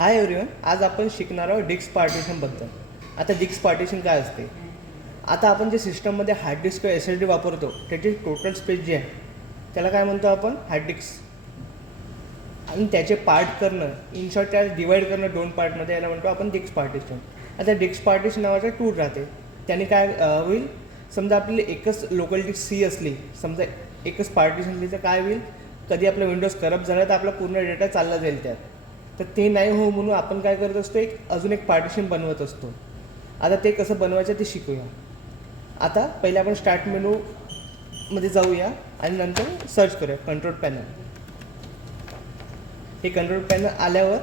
Hi everyone, आज आपण शिकणार आहोत डिस्क पार्टिशनबद्दल. आता डिस्क पार्टिशन काय असते? आता आपण जे सिस्टममध्ये hard disk S S D वापरतो त्याची टोटल स्पेस जी आहे त्याला काय म्हणतो आपण? Hard disk. आणि त्याचे पार्ट करणं, इन शॉर्ट त्याला डिवाईड करणं दोन पार्टमध्ये, याला म्हणतो आपण डिस्क पार्टिशन. आता डिस्क पार्टिशन नावाचा टूल राहते. त्याने काय होईल, समजा आपली एकच लोकल डिस्क सी असली, समजा एकच पार्टिशन असली, तर काय होईल, कधी आपला विंडोज करप्ट झाला तर आपला पूर्ण डेटा चालला जाईल त्यात. तर ते नाही हो म्हणून आपण काय करत असतो, अजून एक पार्टिशन बनवत असतो. आता ते कसं बनवायचं ते शिकूया. आता पहिले आपण स्टार्ट मेनूमध्ये जाऊया आणि नंतर सर्च करूया कंट्रोल पॅनल. हे कंट्रोल पॅनल आल्यावर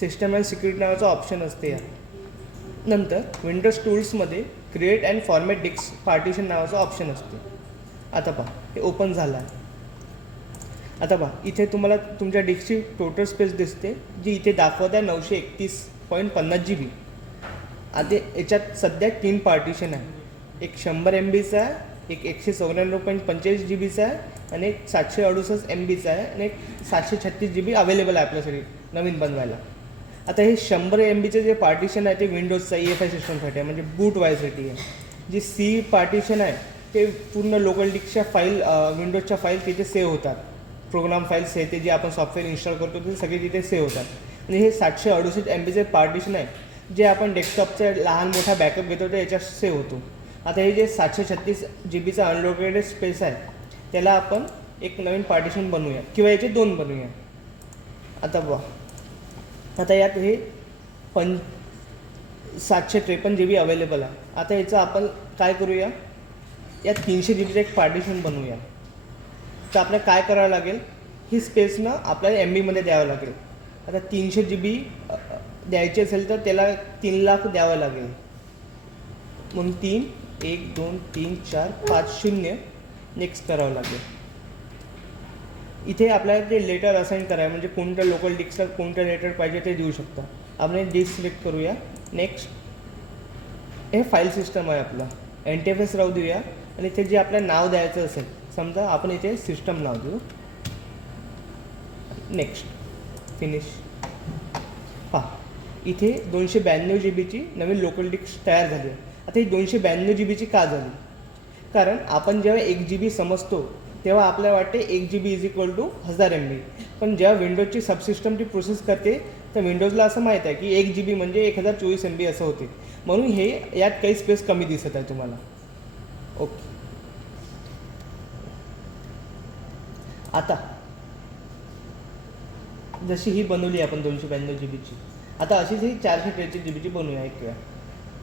सिस्टम अँड सिक्युरिटी नावाचं ऑप्शन असते. या नंतर विंडोज टूल्समध्ये create and format disk partition नावाचं ऑप्शन असते. आता पहा, हे ओपन झालं आहे. आता पहा, इथे तुम्हाला तुमच्या डिस्कची टोटल स्पेस दिसते, जी इथे दाखवत आहे 931.50 GB. आता याच्यात सध्या 3 पार्टिशन आहे. एक 100 MBचा आहे, एक 194.45 GBचा आहे आणि एक 768 MBचा आहे आणि एक 736 GB अवेलेबल आहे आपल्यासाठी नवीन बनवायला. आता हे 100 MBचे जे पार्टिशन आहे ते विंडोजचा EFI सिस्टमसाठी आहे, म्हणजे बूट व्हायसाठी आहे. जी सी पार्टिशन आहे ते पूर्ण लोकल डिस्कच्या फाईल, विंडोजच्या फाईल तिथे सेव्ह होतात. प्रोग्राम फाईल्स आहे ते जे आपण सॉफ्टवेअर इन्स्टॉल करतो ते सगळे तिथे सेव्ह होतात. आणि हे 768 MBचे पार्टिशन आहे जे आपण डेस्कटॉपचा लहान मोठा बॅकअप घेतो ते याच्यात सेव्ह होतो. आता हे जे 736 GBचा अनलोकेटेड स्पेस आहे त्याला आपण एक नवीन पार्टिशन बनवूया किंवा याचे 2 बनवूया. आता बघा, आता यात हे 753 GB अवेलेबल आहे. आता याचं आपण काय करूया, यात 300 GBचं एक पार्टिशन बनवूया. तर आपल्याला काय करावं लागेल, ही स्पेसनं आपल्याला MBमध्ये द्यावं लागेल. आता 300 GB द्यायची असेल तर त्याला 3 लाख द्यावं लागेल. म्हणून 3 1 2 3 4 5 0 नेक्स्ट करावं लागेल. इथे आपल्याला ते लेटर असाईन करायला, म्हणजे कोणत्या लोकल डिस्कला कोणतं लेटर पाहिजे ते देऊ शकता. आपण डिस्क सिलेक्ट करूया. नेक्स्ट, हे फाईल सिस्टम आहे आपला, NTFS राहू देऊया. आणि इथे जे आपल्याला नाव द्यायचं असेल, समजा आपण इथे सिस्टम नाव देऊ. Next, finish. पहा, इथे 292 GBची नवीन लोकल डिस्क तयार झाली आहे. आता ही 292 GBची का झाली? कारण आपण जेव्हा 1 GB समजतो तेव्हा आपल्याला वाटते 1 GB is equal to 1000 MB. पण जेव्हा विंडोजची सबसिस्टम ती प्रोसेस करते तर विंडोजला असं माहीत आहे की 1 GB म्हणजे 1024 MB असं होते. म्हणून हे यात काही स्पेस कमी दिसत आहे तुम्हाला. ओके. आता जशी ही बनवली आपण 292 GBची, आता अशीच ही 443 GBची बनवूया एक वेळा.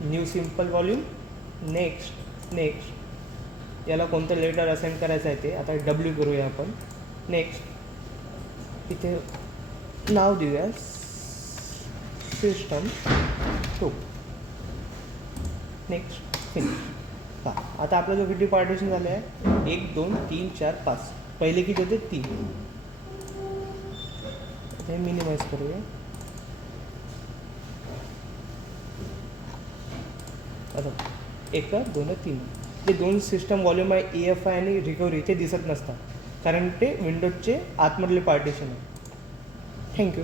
New simple volume. नेक्स्ट याला कोणतं लेटर असाईन करायचं आहे ते आता W करूया आपण. नेक्स्ट, इथे नाव देऊया सिस्टम 2. Next, finish. पहा, आता आपलं जो किती पार्टिशन झालं आहे, 1 2 3 4 5. पहिले किती होते? 3. हे मिनिमाइज करूया. आता 1 2 3 जे 2 सिस्टम व्हॉल्यूम आहे, EFI आणि रिकव्हरी, ते दिसत नसतात कारण ते विंडोजचे आतमधले पार्टिशन आहे. थँक्यू.